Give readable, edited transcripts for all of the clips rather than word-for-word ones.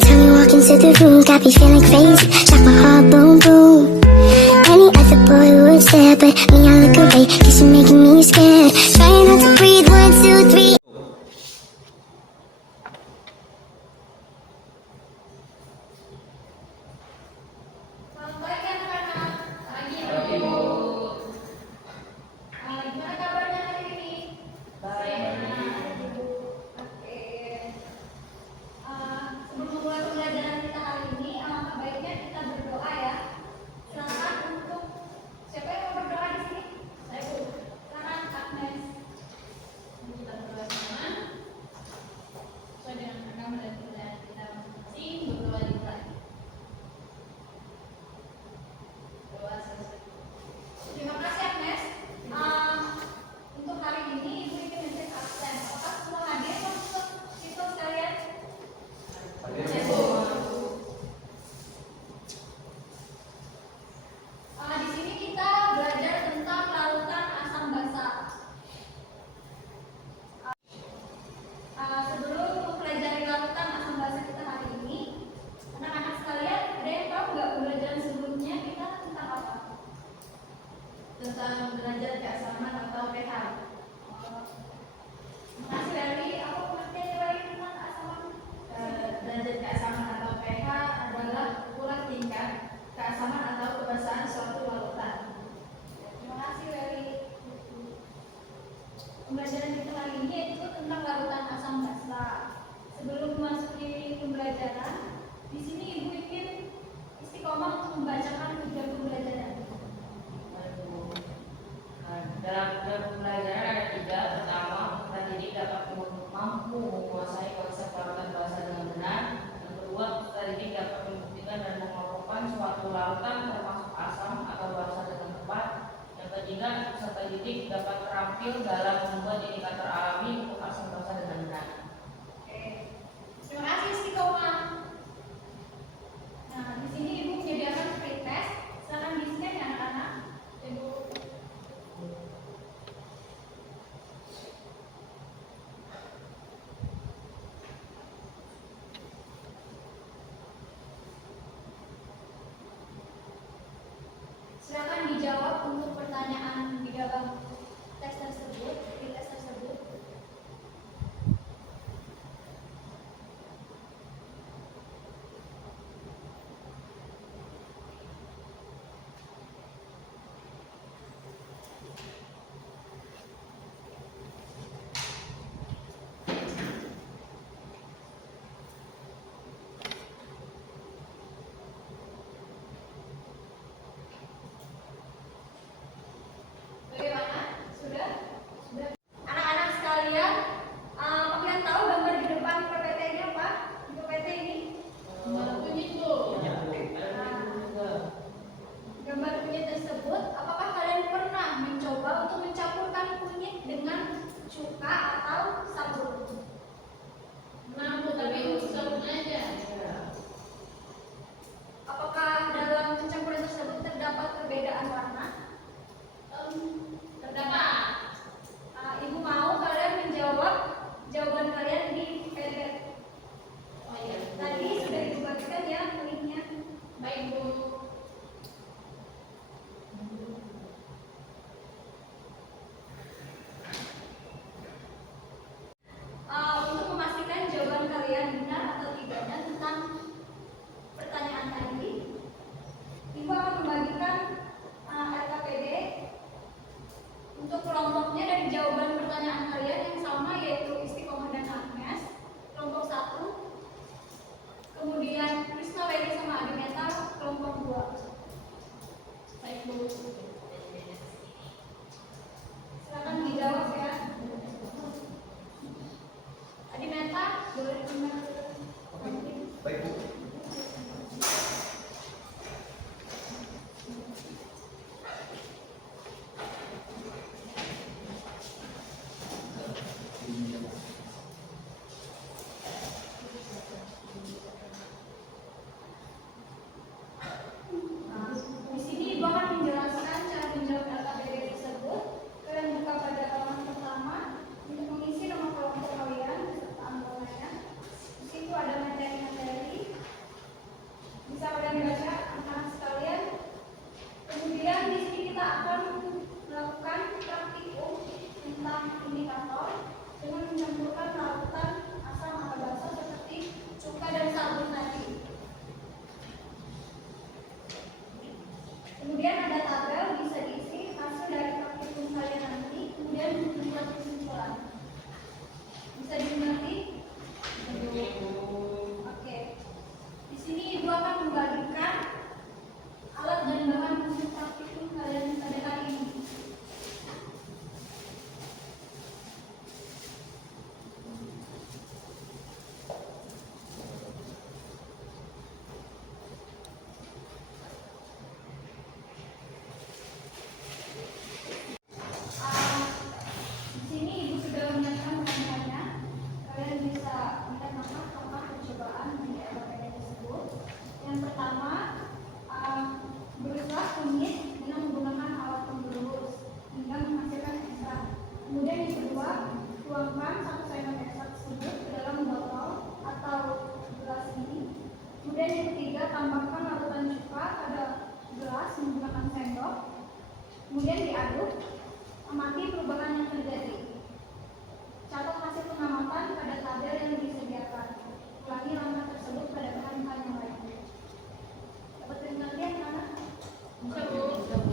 time you walk into the room, got me feeling crazy, shock my heart, boom, boom. Any other boy would stare, but me, I look away, cause you're making me scared. Trying not to breathe, 1, 2, 3. Tentang derajat keasaman atau pH. Makasih Lali, aku ngerti Lali tentang keasaman. Derajat keasaman atau pH adalah ukuran tingkat keasaman atau kebasahan suatu lautan. Terima kasih Lali. Pembelajaran kita kali ini itu tentang lautan asam basa. Sebelum memasuki pembelajaran, di sini Ibu ingin istiqomah untuk membacakan tujuan pembelajaran. Dalam pembelajaran ada 3. Pertama, peserta didik dapat mampu menguasai konsep lautan bahasa dengan benar. Yang kedua, peserta didik dapat membuktikan dan mengelompokkan suatu lautan termasuk asam atau basa dengan tepat. Yang ketiga, peserta didik dapat terampil dalam membuat indikator alami untuk asam basa dengan benar. Oke, terima kasih istiqomah. Nah, di sini Ibu menyediakan free test. Silakan di-scan ya anak-anak. Ibu. Silakan dijawab untuk pertanyaan di dalam teks tersebut. Yang pertama, beruslah kunyit dengan menggunakan alat pemberus hingga menghasilkan ekstrak. Kemudian yang kedua, tuangkan 1 sendok ekstrak tersebut ke dalam botol atau gelas ini. Kemudian yang ketiga, tambahkan larutan cuka pada gelas menggunakan sendok. Kemudian diaduk, amati perubahan yang terjadi. Catat hasil pengamatan pada tabel yang disediakan. Ulangi langkah tersebut pada bahan-bahan yang lain. Dapat pengertian, anak? Bisa, Bu. Bisa, Bu.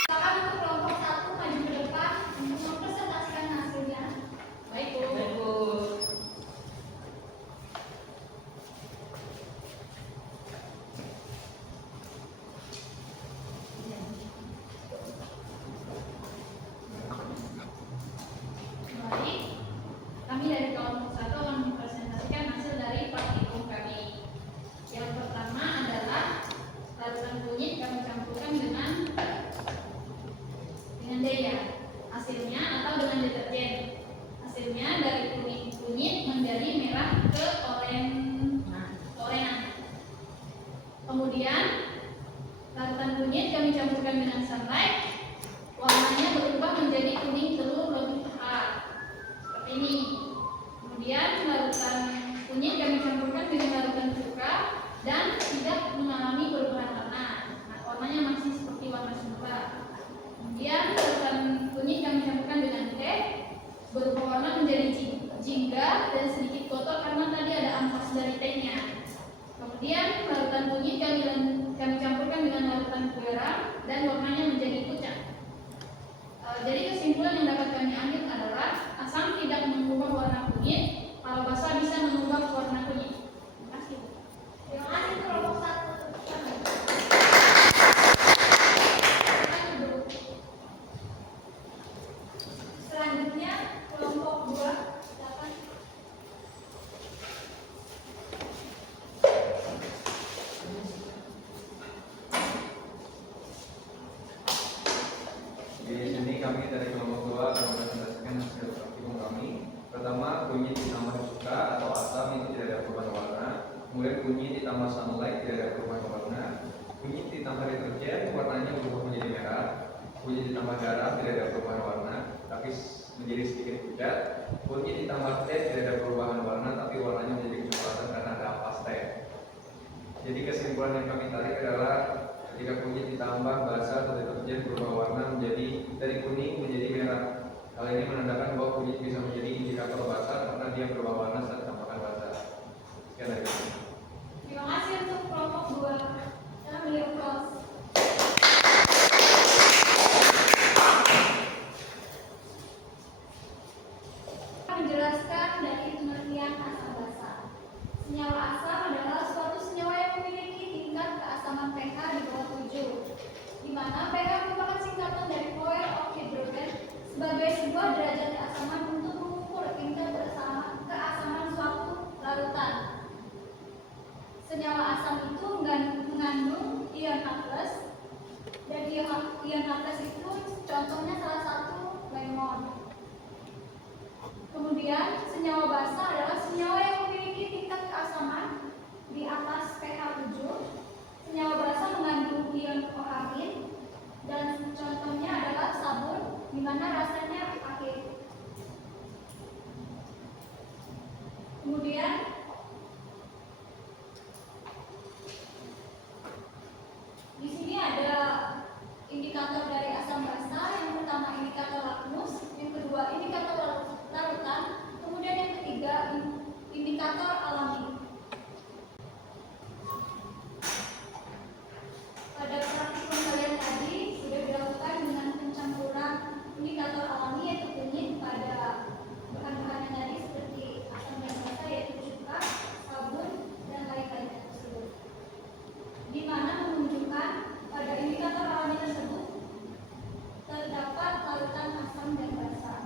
Silakan untuk kelompok 1 maju ke depan untuk mempresentasikan hasilnya. Baik, Bu. Baik, Bu. Baik, kami dari kelompok 1 akan mempresentasikan hasil dari praktikum kami. Yang pertama adalah larutan kunyit kami campurkan dengan deya. Hasilnya atau dengan deterjen. Hasilnya dari kuning kunyit menjadi merah ke orenan. Kemudian larutan kunyit kami campurkan dengan sunlight. Warnanya berubah menjadi kuning telur lebih pekat. Seperti ini. Kemudian larutan kunyit kami campurkan dengan larutan cuka dan tidak mengalami perubahan warna. Nah, warnanya masih seperti warna semula. Kemudian larutan kunyit kami campurkan dengan teh, berubah warna menjadi jingga dan sedikit kotor karena tadi ada ampas dari tehnya. Kemudian larutan kunyit kami campurkan dengan larutan garam dan warnanya menjadi pucat. Jadi kesimpulan yang dapat kami ambil adalah asam tidak mengubah warna kunyit, kalau basah bisa mengubah warna kunyit. Terima kasih. Terima kasih kelompok 1. Selanjutnya kelompok 2, silakan. Di sini kami dari kelompok 2 akan mempresentasikan hasil praktikum kami. Pertama, kunyit ditambah cuka atau asam itu tidak ada perubahan warna. Kemudian kunyit ditambah sunlight tidak ada perubahan warna. Kunyit ditambah deterjen warnanya berubah menjadi merah. Kunyit ditambah garam tidak ada perubahan warna, tapi menjadi sedikit pucat. Kunyit ditambah teh tidak ada perubahan warna, tapi warnanya menjadi kecoklatan karena ada ampas teh. Jadi kesimpulan yang kami tarik adalah ketika kunyit ditambah basa atau deterjen berubah warna menjadi dari kuning menjadi merah. Hal ini menandakan bahwa kunyit bisa menjadi indikator basa karena dia berubah warna saat ditambahkan basa. Sekian dari kami. Terima kasih untuk kelompok 2. Senyawa asam itu mengandung ion H+, dan ion H+ itu contohnya salah satu lemon. Kemudian senyawa basa adalah senyawa yang memiliki tingkat keasaman di atas pH 7. Senyawa basa mengandung ion OH- dan contohnya adalah sabun, di mana rasanya pahit. Kemudian di sini ada indikator dari asam basa. Yang pertama indikator lakmus, yang kedua indikator larutan, kemudian yang ketiga indikator alami. Pada praktikum kalian tadi sudah dilakukan dengan pencampuran indikator alami yaitu kunyit pada bahan-bahan yang tadi seperti asam basa yaitu cuka, sabun, dan lain-lainnya tersebut, di mana menunjukkan pada indikator alami tersebut terdapat larutan asam dan basa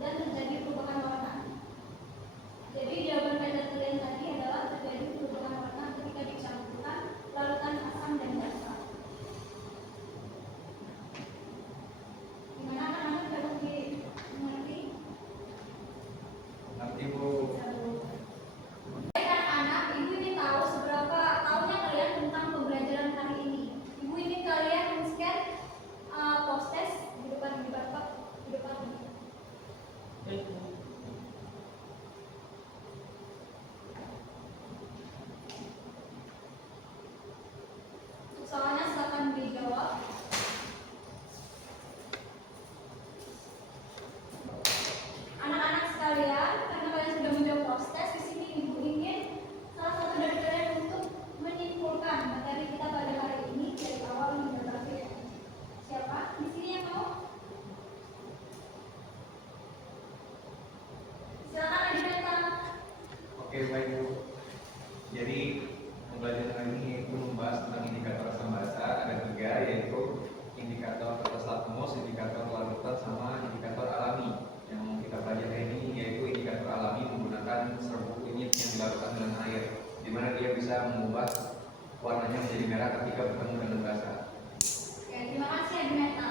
dan terjadi perubahan warna. Jadi jawaban pada kalian tadi adalah terjadi perubahan warna ketika dicampurkan larutan asam dan basa. Gimana anak-anak dapat dimengerti? Nanti Bu. Baik anak-anak, ibu ingin tahu seberapa tahunnya kalian tentang pembelajaran hari ini. Ibu ingin kalian men-scan post-test di depan bapak, di depan. Soalnya silakan dijawab. Anak-anak sekalian, karena kalian sudah menjawab post-test, di sini ibu ingin salah satu dari kalian untuk menyimpulkan materi kita pada hari ini dari awal hingga berakhir. Siapa? Di sini yang mau? Silakan Adinata. Oke, baik Bu. Jadi pembelajaran hari ini itu membahas tentang indikator asam basa. Ada 3, yaitu indikator batas lakmus, indikator larutan, sama indikator alami. Yang kita pelajari ini yaitu indikator alami menggunakan serbuk kunyit yang dilarutkan dengan air, di mana dia bisa mengubah warnanya menjadi merah ketika bertemu dengan basa. Oke, terima kasih Adinata.